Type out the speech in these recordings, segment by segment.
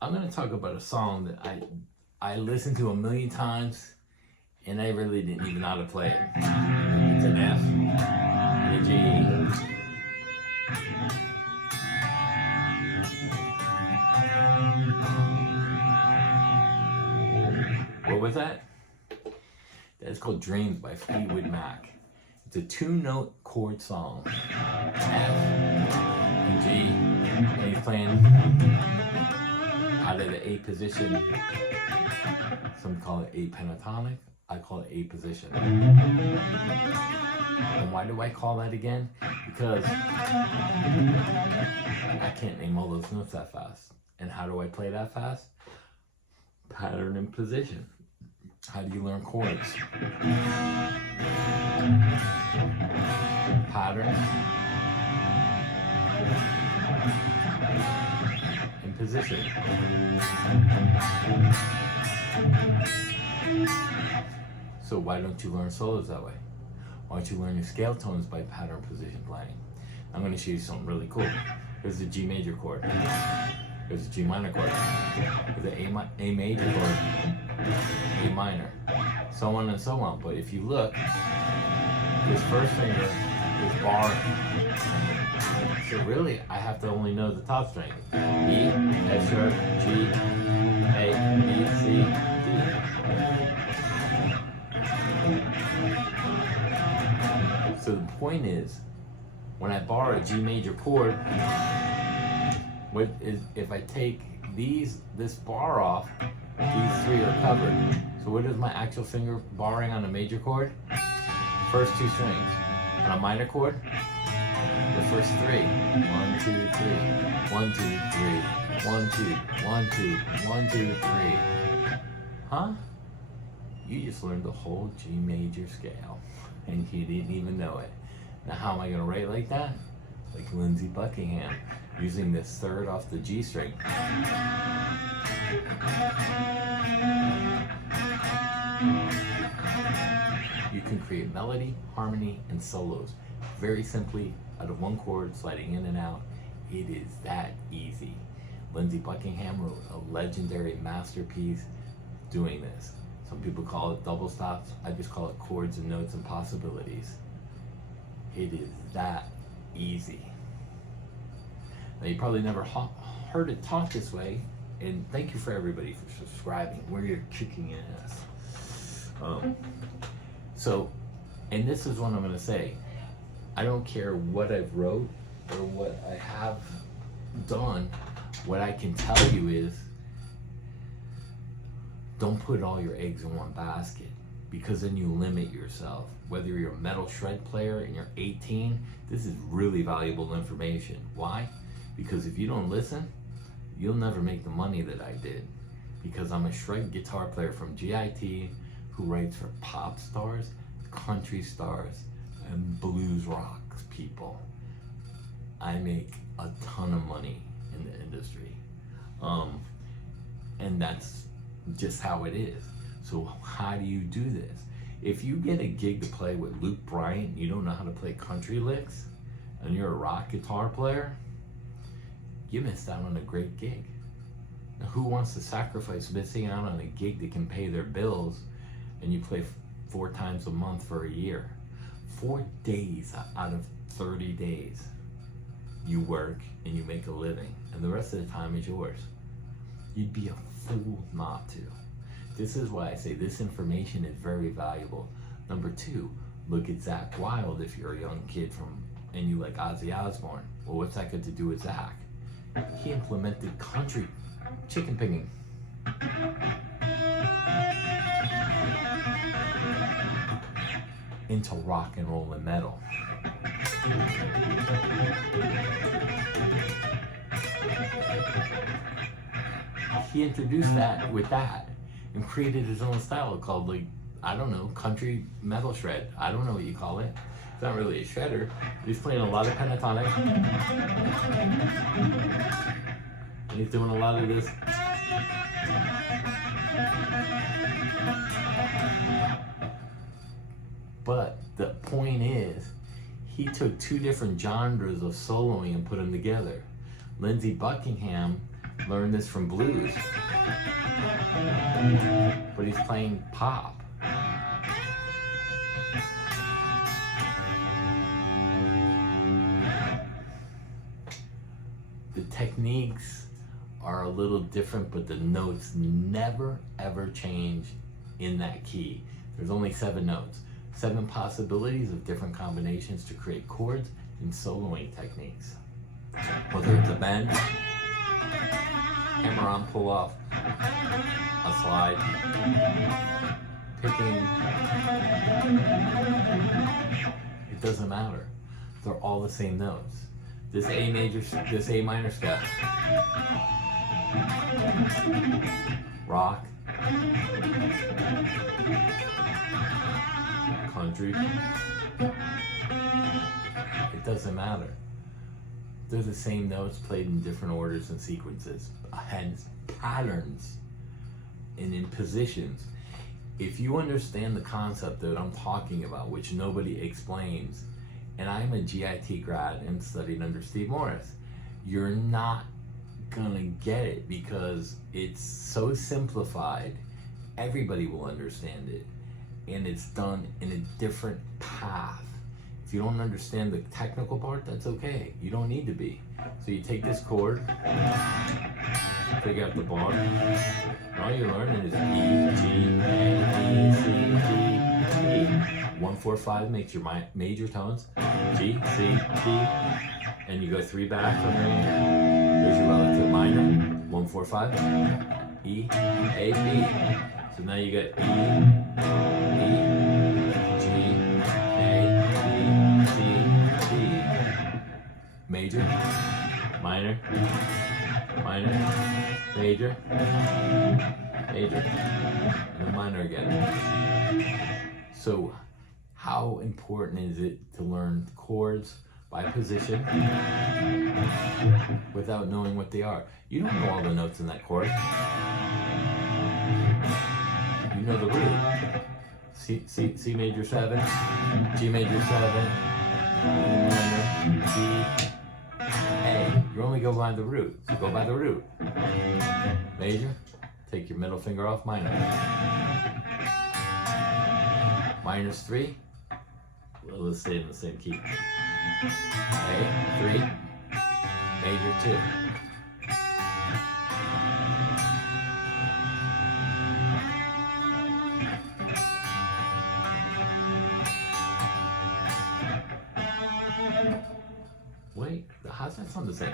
I'm going to talk about a song that I listened to a million times and I really didn't even know how to play it. It's an F and a G. What was that? That's called Dreams by Fleetwood Mac. It's a 2-note chord song. F and G. And he's playing out of the A position. Some call it A pentatonic. I call it A position. And why do I call that again? Because I can't name all those notes that fast. And how do I play that fast? Pattern and position. How do you learn chords? Pattern and position. So why don't you learn solos that way? Why don't you learn your scale tones by pattern position playing? I'm going to show you something really cool. Here's the G major chord. Here's the G minor chord. Here's the A major chord. A minor. So on and so on. But if you look, this first finger is bar. So really, I have to only know the top string. E, F sharp, G, A, B, C, D. So the point is, when I bar a G major chord, what is, if I take this bar off, these three are covered. So what is my actual finger barring on a major chord? First two strings. On a minor chord, the first three. 1, 2, 3. 1, 2, 3. 1, 2, 1, 2, 1, 2, 3. Huh? You just learned the whole G major scale and you didn't even know it. Now how am I going to write like that? Like Lindsey Buckingham, using this third off the G string. You can create melody, harmony, and solos very simply out of one chord sliding in and out. It is that easy. Lindsey Buckingham wrote a legendary masterpiece doing this. Some people call it double stops. I just call it chords and notes and possibilities. It is that easy. Now you probably never heard it taught this way, and thank you for everybody for subscribing. We're kicking ass. And this is what I'm going to say. I don't care what I've wrote or what I have done. What I can tell you is, don't put all your eggs in one basket, because then you limit yourself. Whether you're a metal shred player and you're 18, this is really valuable information. Why? Because if you don't listen, you'll never make the money that I did. Because I'm a shred guitar player from GIT who writes for pop stars, country stars, and blues rock people. I make a ton of money in the industry. And that's just how it is. So how do you do this? If you get a gig to play with Luke Bryan, you don't know how to play country licks, and you're a rock guitar player, you missed out on a great gig. Now, who wants to sacrifice missing out on a gig that can pay their bills and you play 4 times a month for a year? 4 days out of 30 days you work and you make a living, and the rest of the time is yours. You'd be a fool not to. This is why I say this information is very valuable. Number 2, look at Zakk Wylde if you're a young kid and you like Ozzy Osbourne. Well, what's that got to do with Zakk? He implemented country chicken picking. Into rock and roll and metal. He introduced that with that and created his own style called, like, I don't know, country metal shred. I don't know what you call it. It's not really a shredder. He's playing a lot of pentatonic. And he's doing a lot of this. But the point is, he took 2 different genres of soloing and put them together. Lindsey Buckingham learned this from blues, but he's playing pop. The techniques are a little different, but the notes never ever change in that key. There's only 7 notes, 7 possibilities of different combinations to create chords and soloing techniques. Whether it's a bend, hammer on, pull off, a slide, picking, it doesn't matter. They're all the same notes. This A major, this A minor scale, rock, country, it doesn't matter. They're the same notes played in different orders and sequences, hence patterns and in positions. If you understand the concept that I'm talking about, which nobody explains, and I'm a GIT grad and studied under Steve Morris, you're not gonna get it because it's so simplified, everybody will understand it, and it's done in a different path. If you don't understand the technical part, that's okay. You don't need to be. So you take this chord, figure out the bar, and all you're learning is E, G, A, E, C, D, E. 1, 4, 5 makes your major tones, G, C, D, and you go 3 back from there. There's your relative minor, 1, 4, 5, E, A, B. So now you got E, G, A, B, C, D, major, minor, minor, major, major, and then minor again. So how important is it to learn chords by position without knowing what they are? You don't know all the notes in that chord. You know the root. C major 7, G major 7, E minor, G, A. You only go by the root, so go by the root. Major, take your middle finger off minor. Minor's 3, well, let's stay in the same key. A, 3, major 2. Wait, how's that sound the same?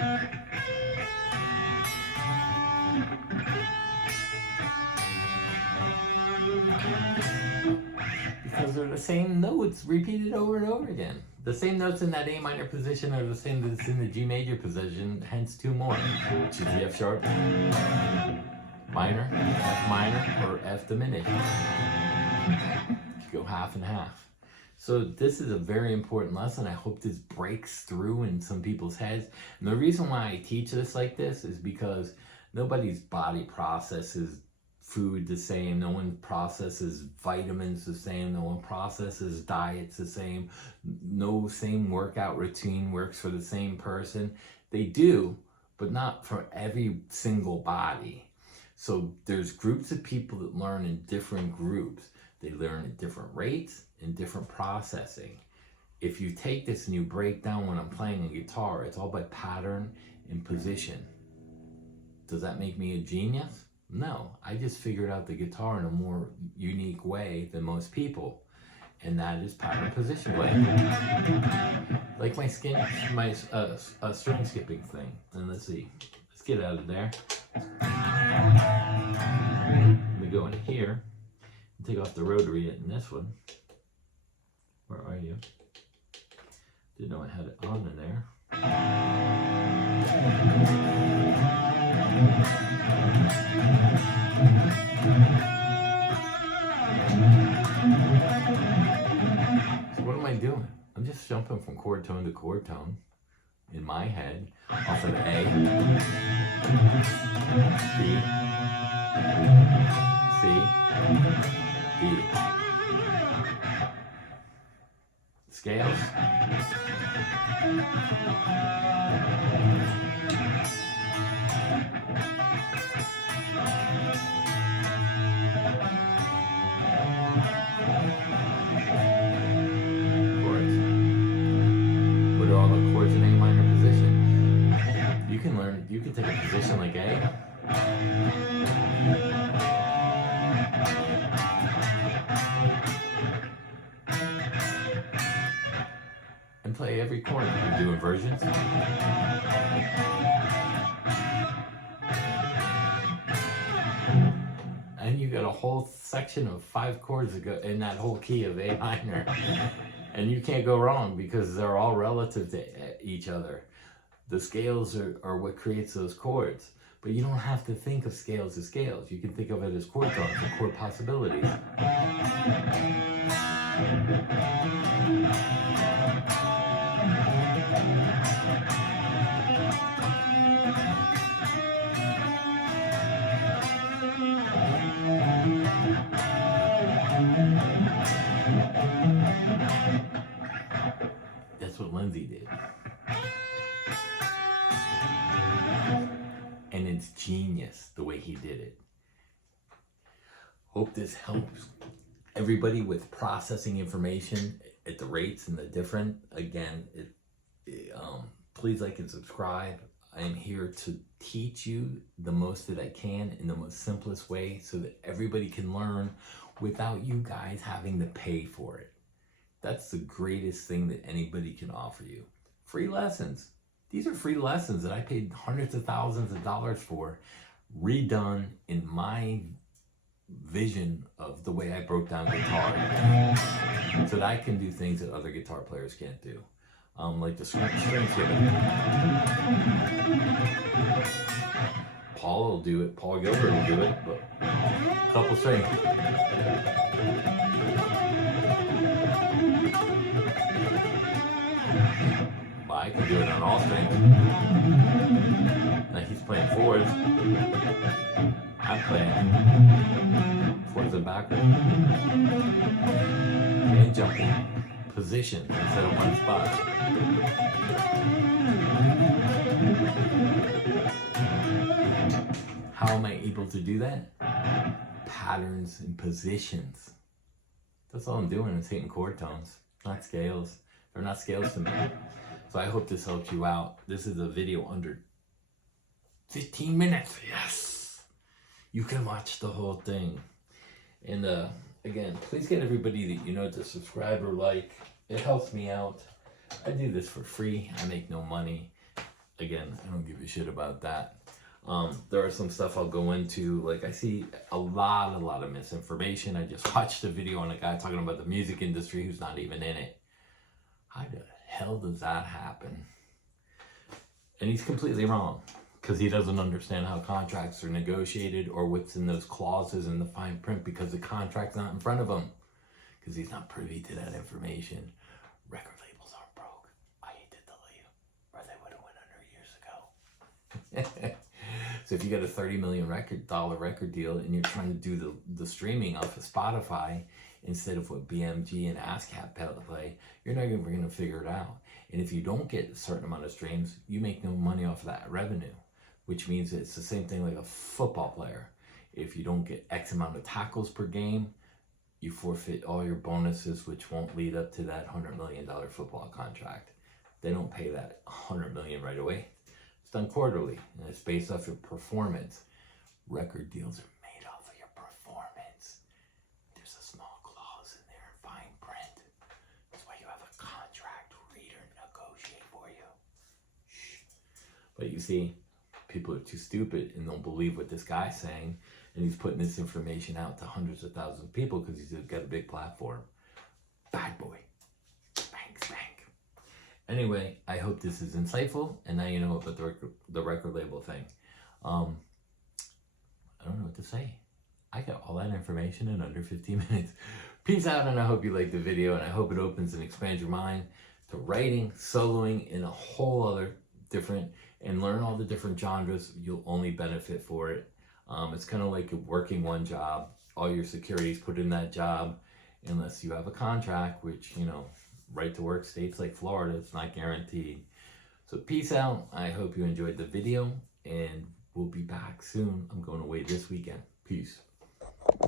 Because they're the same notes repeated over and over again. The same notes in that A minor position are the same that's in the G major position, hence 2 more, which is the F sharp, minor, F minor, or F diminished. You go half and half. So this is a very important lesson. I hope this breaks through in some people's heads. And the reason why I teach this like this is because nobody's body processes food the same. No one processes vitamins the same. No one processes diets the same. No same workout routine works for the same person. They do, but not for every single body. So there's groups of people that learn in different groups. They learn at different rates and different processing. If you take this and you break down when I'm playing a guitar, it's all by pattern and position. Does that make me a genius? No, I just figured out the guitar in a more unique way than most people, and that is pattern position way. Like my string skipping thing. And let's see, let's get out of there. Let me go in here and take off the rotary in this one. Where are you? Didn't know I had it on in there. So what am I doing? I'm just jumping from chord tone to chord tone in my head off of A, B, C, D. Scales. And play every chord. You're doing versions. And you got a whole section of 5 chords that go in that whole key of A minor. And you can't go wrong because they're all relative to each other. The scales are what creates those chords. But you don't have to think of scales as scales. You can think of it as chord tones or chord possibilities. That's what Lindsey did. And it's genius the way he did it. Hope this helps everybody with processing information at the rates and the different. Again, please like and subscribe. I am here to teach you the most that I can in the most simplest way so that everybody can learn without you guys having to pay for it. That's the greatest thing that anybody can offer you. Free lessons. These are free lessons that I paid hundreds of thousands of dollars for, redone in my vision of the way I broke down guitar, so that I can do things that other guitar players can't do. Like the string skipping. Paul will do it, Paul Gilbert will do it, but a couple strings. I can do it on all strings. Now he's playing fours. I'm playing forwards and backwards. And jumping position instead of one spot. How am I able to do that? Patterns and positions. That's all I'm doing is hitting chord tones, not scales. They're not scales to me. So I hope this helps you out. This is a video under 15 minutes. Yes! You can watch the whole thing. And again, please get everybody that you know to subscribe or like. It helps me out. I do this for free. I make no money. Again, I don't give a shit about that. There are some stuff I'll go into. Like I see a lot of misinformation. I just watched a video on a guy talking about the music industry who's not even in it. How the hell does that happen? And he's completely wrong because he doesn't understand how contracts are negotiated or what's in those clauses in the fine print because the contract's not in front of him because he's not privy to that information. Record labels aren't broke. I hate to tell you, or they would have went under years ago. So if you got a $30 million record deal and you're trying to do the streaming off of Spotify instead of what BMG and ASCAP play, you're not even going to figure it out. And if you don't get a certain amount of streams, you make no money off of that revenue, which means it's the same thing like a football player. If you don't get X amount of tackles per game, you forfeit all your bonuses, which won't lead up to that $100 million football contract. They don't pay that $100 million right away. It's done quarterly, and it's based off your performance. Record deals are made off of your performance. There's a small clause in there in fine print. That's why you have a contract reader negotiate for you. Shh. But you see, people are too stupid and don't believe what this guy's saying, and he's putting this information out to hundreds of thousands of people because he's got a big platform. Bad boy. Spank, spank. Anyway, I hope this is insightful, and now you know about the record label thing. I don't know what to say. I got all that information in under 15 minutes. Peace out, and I hope you liked the video, and I hope it opens and expands your mind to writing, soloing, and a whole other different, and learn all the different genres. You'll only benefit for it. It's kind of like working one job. All your security's put in that job, unless you have a contract, which, you know, right to work states like Florida, it's not guaranteed. So peace out. I hope you enjoyed the video, and we'll be back soon. I'm going away this weekend. Peace.